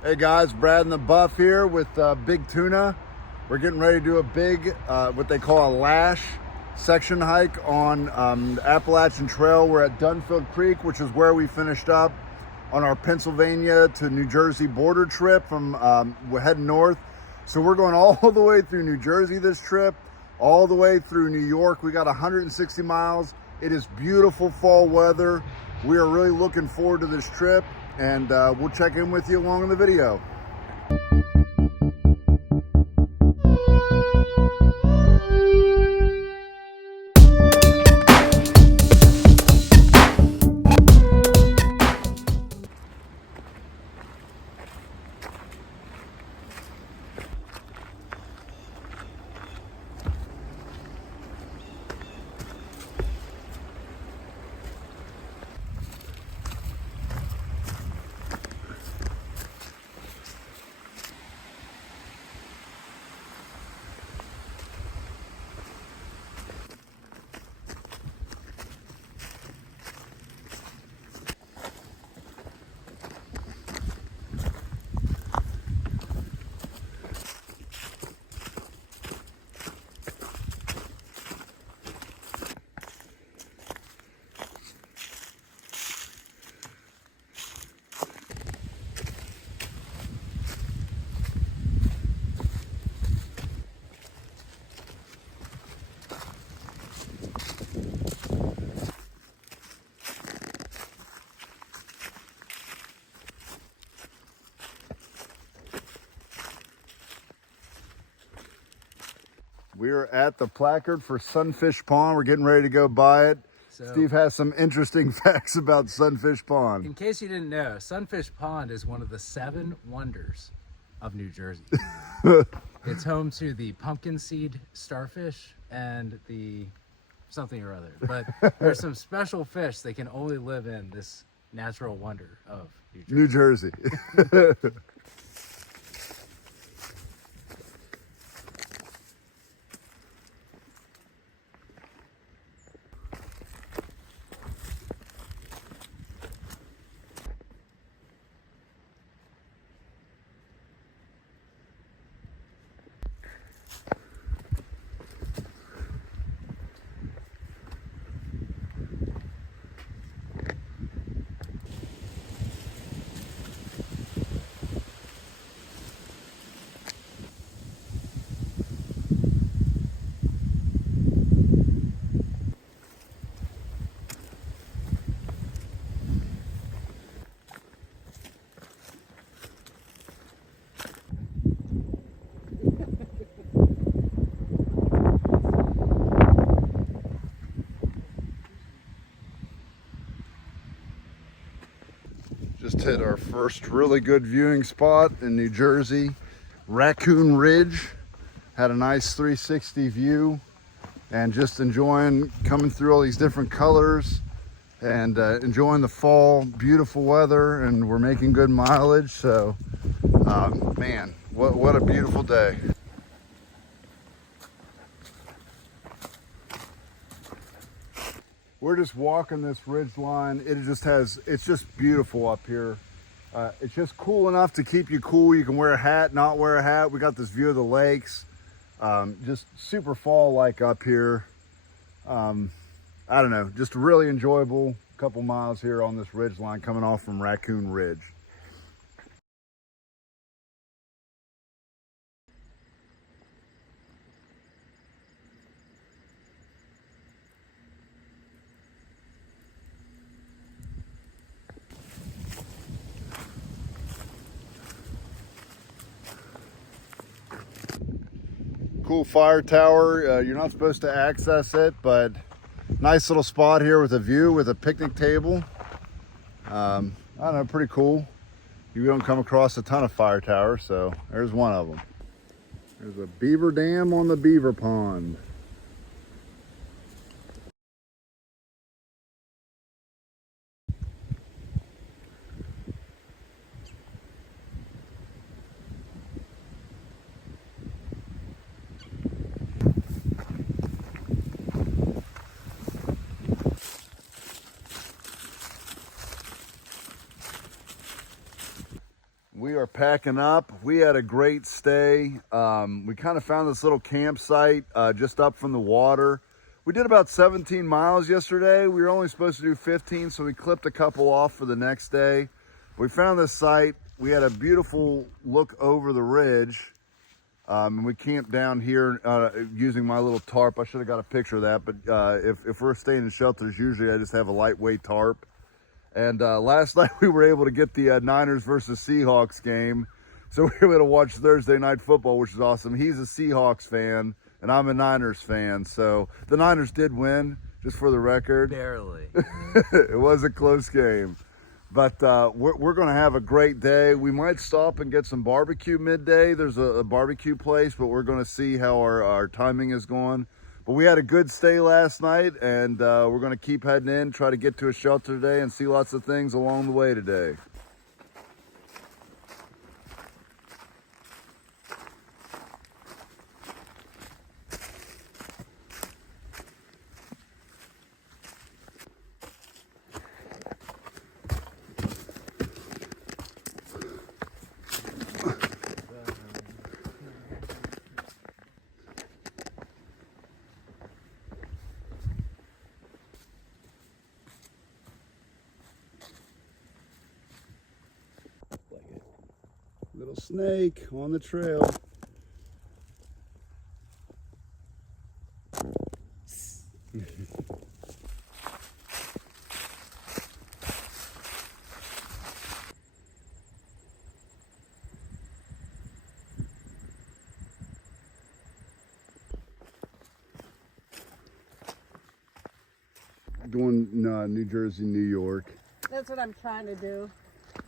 Hey guys, Brad and the Buff here with Big Tuna. We're getting ready to do a big, what they call a lash section hike on the Appalachian Trail. We're at Dunfield Creek, which is where we finished up on our Pennsylvania to New Jersey border trip from we're heading north. So we're going all the way through New Jersey this trip, all the way through New York. We got 160 miles. It is beautiful fall weather. We are really looking forward to this trip, and we'll check in with you along in the video. We're at the placard for Sunfish Pond. We're getting ready to go by it. So, Steve has some interesting facts about Sunfish Pond. In case you didn't know, Sunfish Pond is one of the 7 wonders of New Jersey. It's home to the pumpkin seed starfish and the something or other. But there's some special fish that can only live in this natural wonder of New Jersey. New Jersey. Just hit our first really good viewing spot in New Jersey, Raccoon Ridge. Had a nice 360 view and just enjoying coming through all these different colors and enjoying the fall, beautiful weather, and we're making good mileage. So, man, what a beautiful day. We're just walking this ridge line. It's just beautiful up here. It's just cool enough to keep you cool. You can wear a hat, not wear a hat. We got this view of the lakes. Just super fall-like up here. I don't know, just a really enjoyable couple miles here on this ridge line coming off from Raccoon Ridge. Cool fire tower. You're not supposed to access it, but nice little spot here with a view with a picnic table. I don't know, pretty cool. You don't come across a ton of fire towers, so there's one of them. There's a beaver dam on the beaver pond. we are packing up. We had a great stay. We kind of found this little campsite just up from the water. We did about 17 miles yesterday. We were only supposed to do 15, so we clipped a couple off for the next day. We found this site. We had a beautiful look over the ridge. And we camped down here using my little tarp. I should have got a picture of that, but if we're staying in shelters, usually I just have a lightweight tarp. And last night we were able to get the Niners versus Seahawks game. So we were able to watch Thursday night football, which is awesome. He's a Seahawks fan, and I'm a Niners fan. So the Niners did win, just for the record. Barely. It was a close game. But we're going to have a great day. We might stop and get some barbecue midday. There's a barbecue place, but we're going to see how our timing is going. But we had a good stay last night, and we're going to keep heading in, try to get to a shelter today, and see lots of things along the way today. Little snake on the trail. Going New Jersey, New York. That's what I'm trying to do.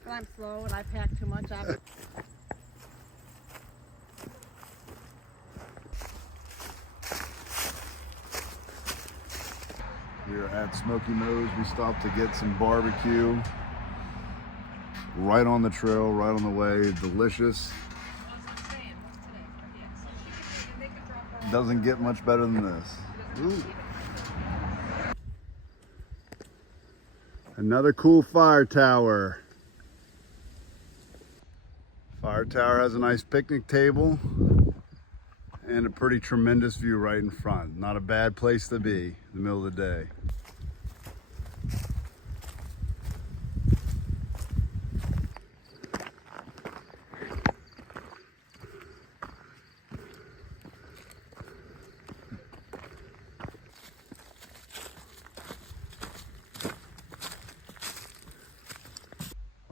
But I'm slow and I pack too much. We're at Smoky Moe's. We stopped to get some barbecue. Right on the trail, right on the way. Delicious. Doesn't get much better than this. Ooh. Another cool fire tower. Fire tower has a nice picnic table and a pretty tremendous view right in front. Not a bad place to be in the middle of the day.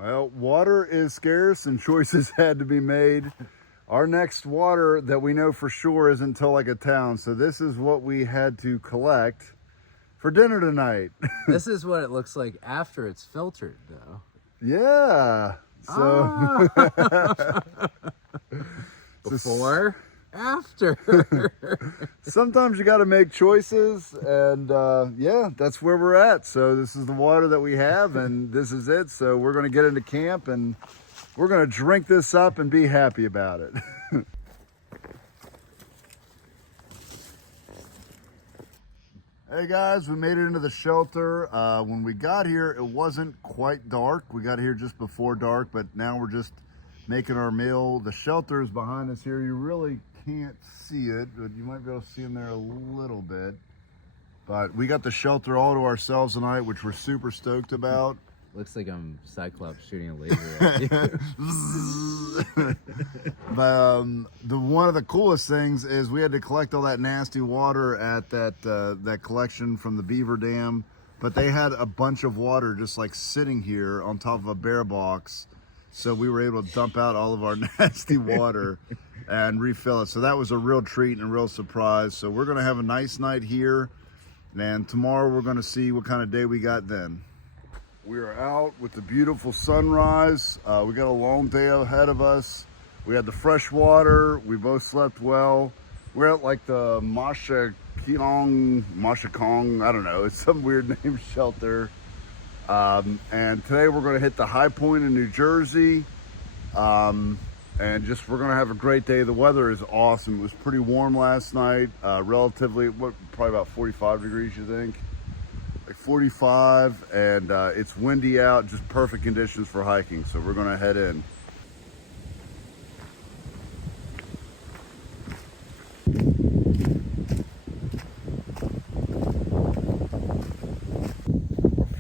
Well, water is scarce and choices had to be made. Our next water that we know for sure is until like a town. So this is what we had to collect for dinner tonight. This is what it looks like after it's filtered, though. Yeah. So Before, after. sometimes you got to make choices, and yeah, that's where we're at. So this is the water that we have, and this is it. So we're going to get into camp, and we're going to drink this up and be happy about it. Hey guys, we made it into the shelter. When we got here, it wasn't quite dark. We got here just before dark, but now we're just making our meal. The shelter is behind us here. You really can't see it, but you might be able to see in there a little bit. But we got the shelter all to ourselves tonight, which we're super stoked about. Looks like I'm Cyclops shooting a laser at you. But one of the coolest things is we had to collect all that nasty water at that collection from the beaver dam, but they had a bunch of water just like sitting here on top of a bear box, so we were able to dump out all of our nasty water and refill it. So that was a real treat and a real surprise. So we're gonna have a nice night here, and tomorrow we're gonna see what kind of day we got then. We are out with the beautiful sunrise. We got a long day ahead of us. We had the fresh water. We both slept well. We're at like the Mashakong, I don't know. It's some weird name shelter. And today we're going to hit the high point in New Jersey. And we're going to have a great day. The weather is awesome. It was pretty warm last night. Relatively, probably about 45 degrees, you think? Like 45, and it's windy out, just perfect conditions for hiking. So we're gonna head in.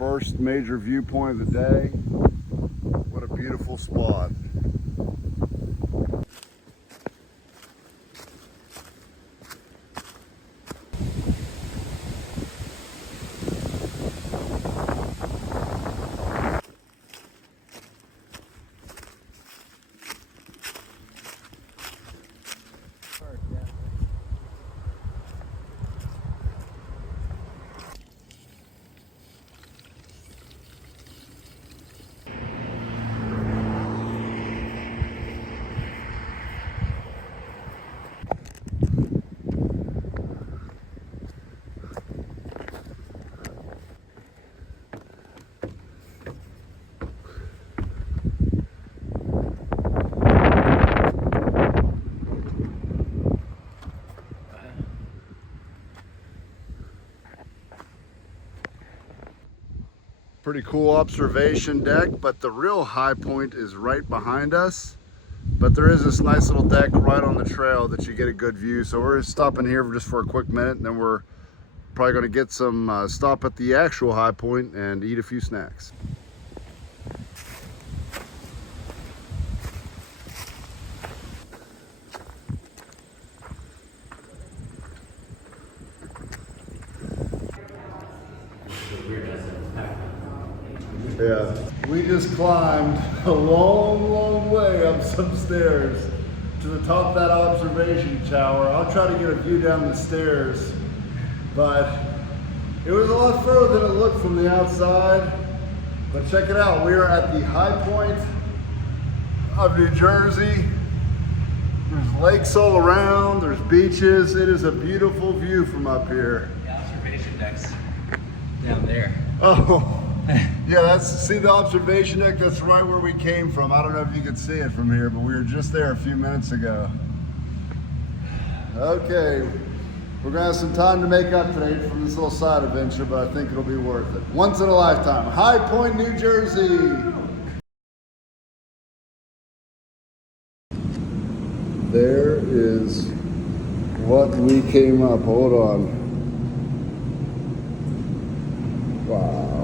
first major viewpoint of the day. What a beautiful spot. Pretty cool observation deck, but the real high point is right behind us. But there is this nice little deck right on the trail that you get a good view. So we're stopping here just for a quick minute, and then we're probably going to get some stop at the actual high point and eat a few snacks. Yeah, we just climbed a long way up some stairs to the top of that observation tower. I'll try to get a view down the stairs, but it was a lot further than it looked from the outside. But check it out, we are at the high point of New Jersey. There's lakes all around, there's beaches. It is a beautiful view from up here. The observation deck's down there. Oh. Yeah, see the observation deck? That's right where we came from. I don't know if you can see it from here, but we were just there a few minutes ago. Okay, we're gonna have some time to make up today from this little side adventure, but I think it'll be worth it. Once in a lifetime. High Point, New Jersey. There is what we came up. Hold on. Wow.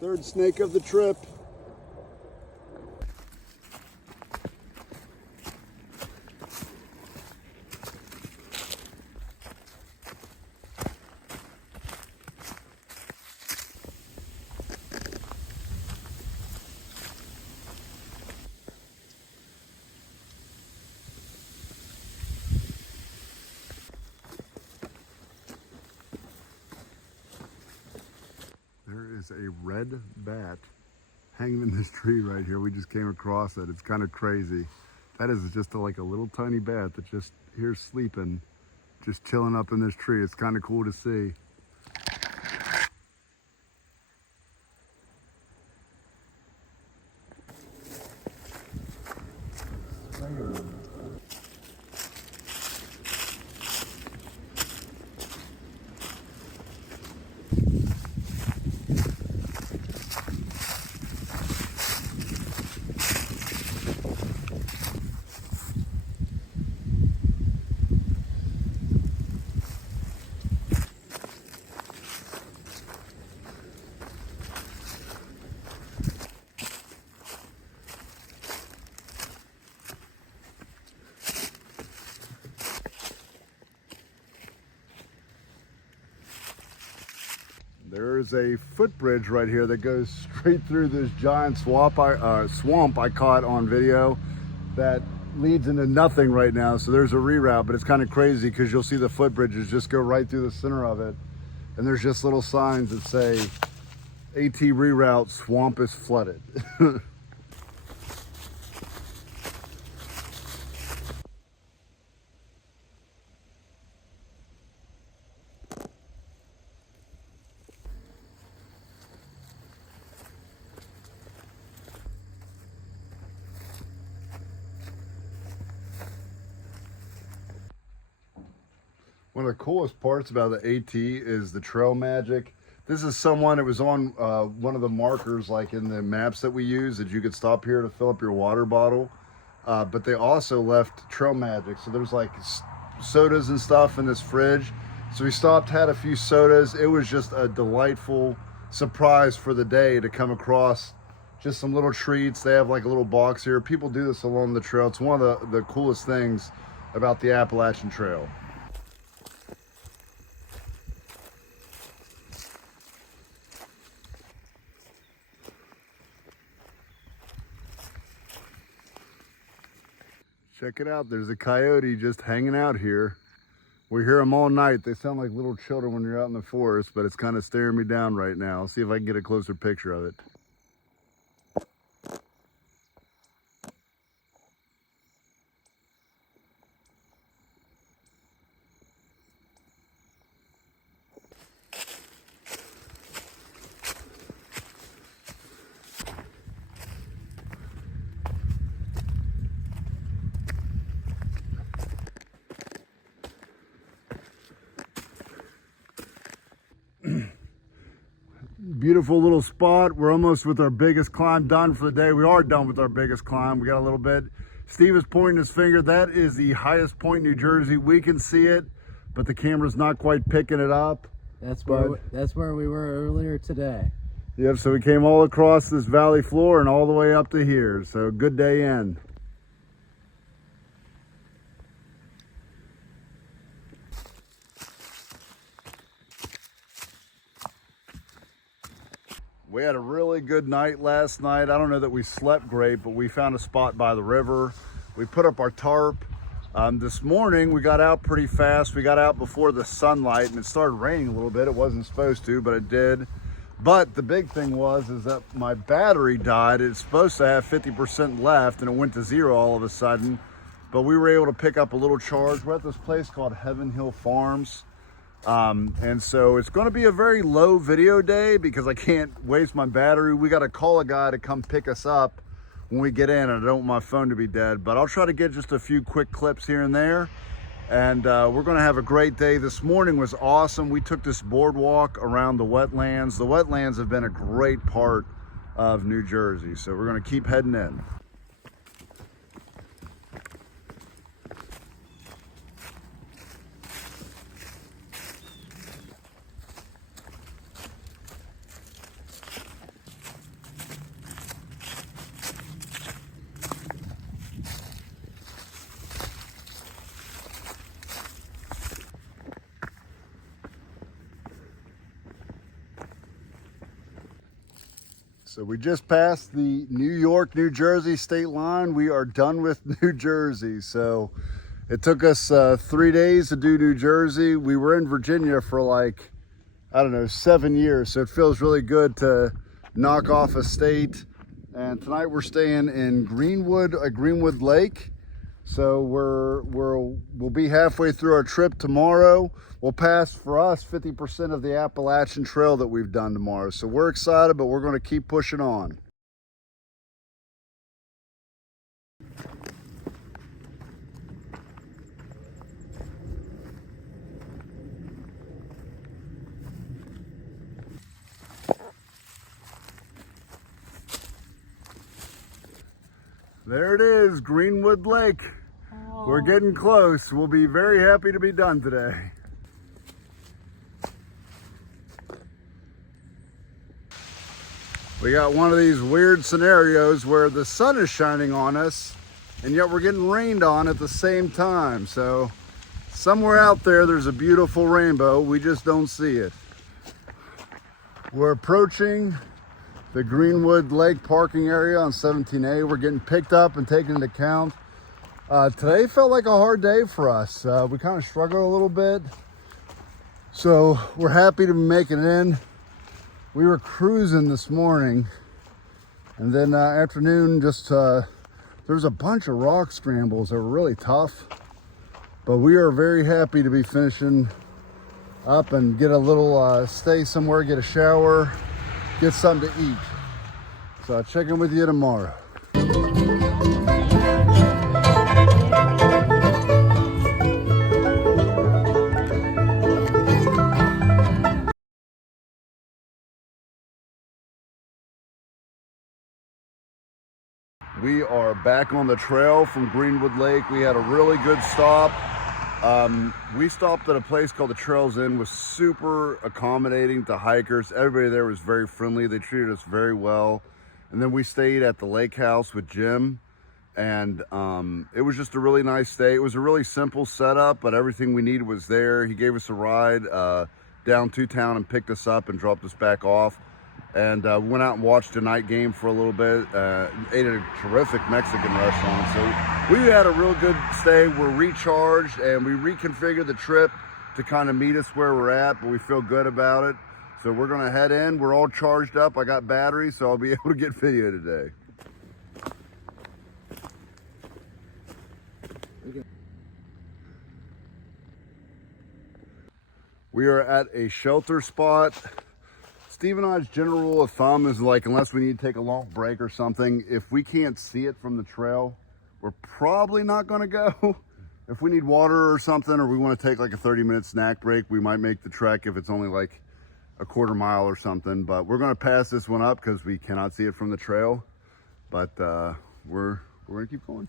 Third snake of the trip. There is a red bat hanging in this tree right here. We just came across it. It's kind of crazy. That is just like a little tiny bat that just here sleeping, just chilling up in this tree. It's kind of cool to see. There's a footbridge right here that goes straight through this giant swamp I caught on video that leads into nothing right now. So there's a reroute, but it's kind of crazy because you'll see the footbridges just go right through the center of it. And there's just little signs that say AT reroute, swamp is flooded. One of the coolest parts about the AT is the trail magic. This is someone, it was on one of the markers, like in the maps that we use, that you could stop here to fill up your water bottle. But they also left trail magic. So there's like sodas and stuff in this fridge. So we stopped, had a few sodas. It was just a delightful surprise for the day to come across just some little treats. They have like a little box here. People do this along the trail. It's one of the coolest things about the Appalachian Trail. Check it out, there's a coyote just hanging out here. We hear them all night. They sound like little children when you're out in the forest, but it's kind of staring me down right now. I'll see if I can get a closer picture of it. Beautiful little spot. We're almost with our biggest climb done for the day. We are done with our biggest climb. We got a little bit. Steve is pointing his finger. That is the highest point in New Jersey. We can see it, but the camera's not quite picking it up. That's where we were earlier today. Yep, so we came all across this valley floor and all the way up to here. So good day in. We had a really good night last night. I don't know that we slept great, but we found a spot by the river. We put up our tarp. This morning we got out pretty fast. We got out before the sunlight and it started raining a little bit. It wasn't supposed to, but it did. But the big thing is that my battery died. It's supposed to have 50% left and it went to 0 all of a sudden. But we were able to pick up a little charge. We're at this place called Heaven Hill Farms. And so it's going to be a very low video day because I can't waste my battery. We got to call a guy to come pick us up when we get in, and I don't want my phone to be dead, but I'll try to get just a few quick clips here and there. And we're going to have a great day. This morning was awesome. We took this boardwalk around the wetlands. The wetlands have been a great part of New Jersey, so we're going to keep heading in. So we just passed the New York, New Jersey state line. We are done with New Jersey. So it took us 3 days to do New Jersey. We were in Virginia for like, I don't know, 7 years. So it feels really good to knock off a state. And tonight we're staying in Greenwood, Greenwood Lake. So we'll be halfway through our trip tomorrow. We'll pass, for us, 50% of the Appalachian Trail that we've done tomorrow. So we're excited, but we're going to keep pushing on. There it is, Greenwood Lake. Oh. We're getting close. We'll be very happy to be done today. We got one of these weird scenarios where the sun is shining on us and yet we're getting rained on at the same time. So somewhere out there, there's a beautiful rainbow. We just don't see it. We're approaching the Greenwood Lake parking area on 17A. We're getting picked up and taken into account. Today felt like a hard day for us. We kind of struggled a little bit. So we're happy to be making it in. We were cruising this morning, and then afternoon, just there's a bunch of rock scrambles that were really tough, but we are very happy to be finishing up and get a little stay somewhere, get a shower, get something to eat. So I'll check in with you tomorrow. We are back on the trail from Greenwood Lake. We had a really good stop. We stopped at a place called the Trails Inn. Was super accommodating to hikers. Everybody there was very friendly. They treated us very well. And then we stayed at the lake house with Jim. And it was just a really nice stay. It was a really simple setup, but everything we needed was there. He gave us a ride down to town and picked us up and dropped us back off. And went out and watched a night game for a little bit. Ate at a terrific Mexican restaurant. So we had a real good stay. We're recharged, and we reconfigured the trip to kind of meet us where we're at, but we feel good about it. So we're gonna head in. We're all charged up. I got batteries, so I'll be able to get video today. We are at a shelter spot. Steve and I's general rule of thumb is like, unless we need to take a long break or something, if we can't see it from the trail, we're probably not gonna go. If we need water or something, or we wanna take like a 30-minute snack break, we might make the trek if it's only like a quarter mile or something. But we're gonna pass this one up because we cannot see it from the trail. But we're gonna keep going.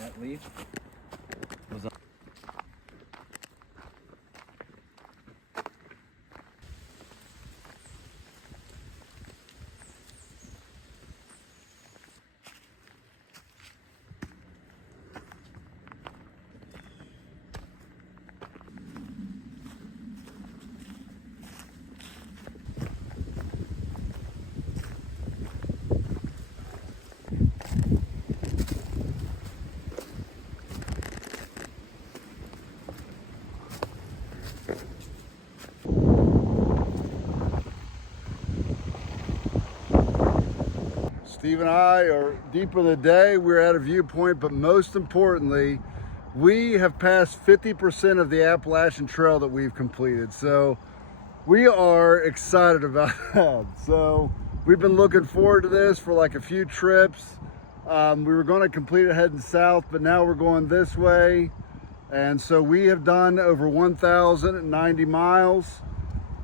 That leaf was on. Steve and I are deep in the day. We're at a viewpoint, but most importantly, we have passed 50% of the Appalachian Trail that we've completed. So we are excited about that. So we've been looking forward to this for like a few trips. We were going to complete it heading south, but now we're going this way. And so we have done over 1,090 miles.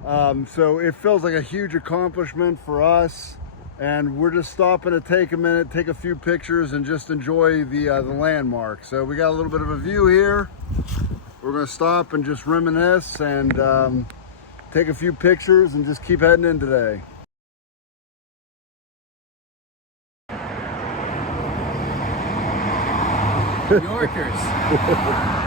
So it feels like a huge accomplishment for us. And we're just stopping to take a minute, take a few pictures, and just enjoy the landmark. So we got a little bit of a view here. We're gonna stop and just reminisce and take a few pictures and just keep heading in today. Yorkers.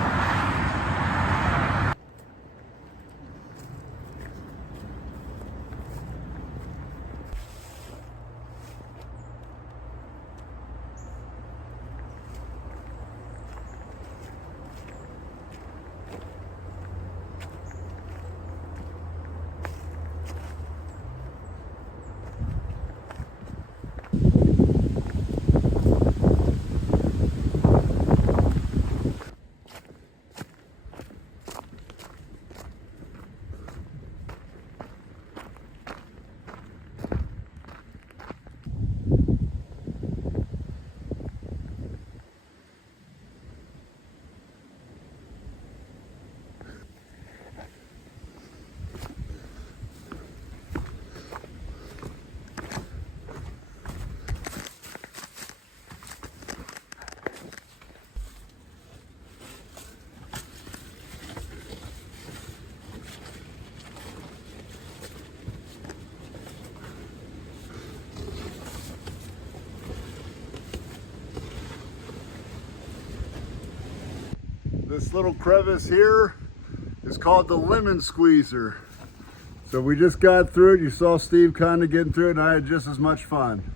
This little crevice here is called the lemon squeezer. So we just got through it. You saw Steve kind of getting through it, and I had just as much fun.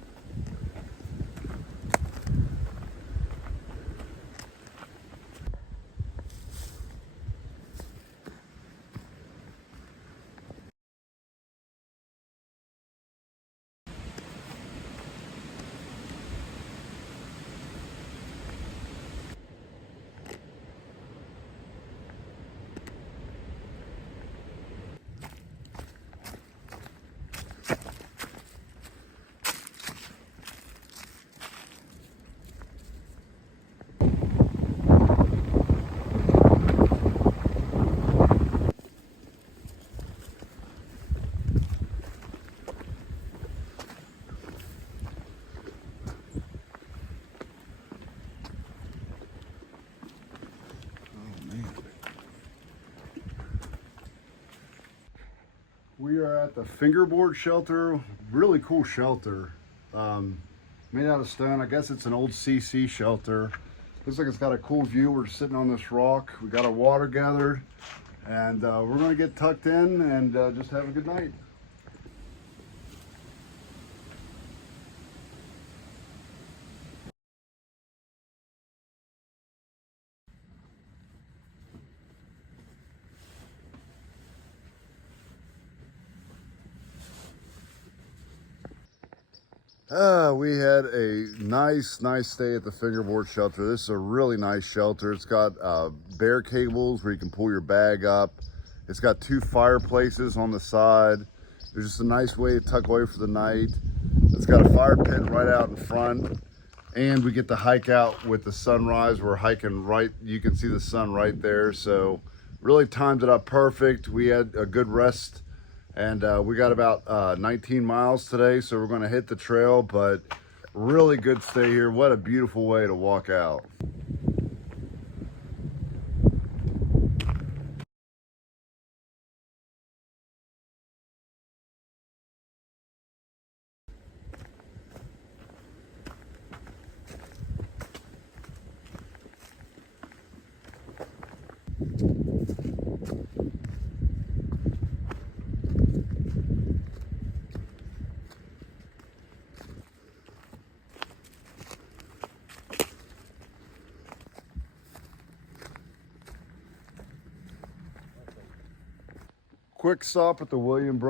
We are at the fingerboard shelter. Really cool shelter. Made out of stone. I guess it's an old CC shelter. Looks like it's got a cool view. We're sitting on this rock. We got our water gathered, and we're gonna get tucked in and just have a good night. We had a nice stay at the fingerboard shelter. This is a really nice shelter. It's got bare cables where you can pull your bag up. It's got 2 fireplaces on the side. It's just a nice way to tuck away for the night. It's got a fire pit right out in front, and we get to hike out with the sunrise. We're hiking right, you can see the sun right there. So really timed it up perfect. We had a good rest. And we got about 19 miles today, so we're going to hit the trail, but really good stay here. What a beautiful way to walk out. Quick stop at the William Brown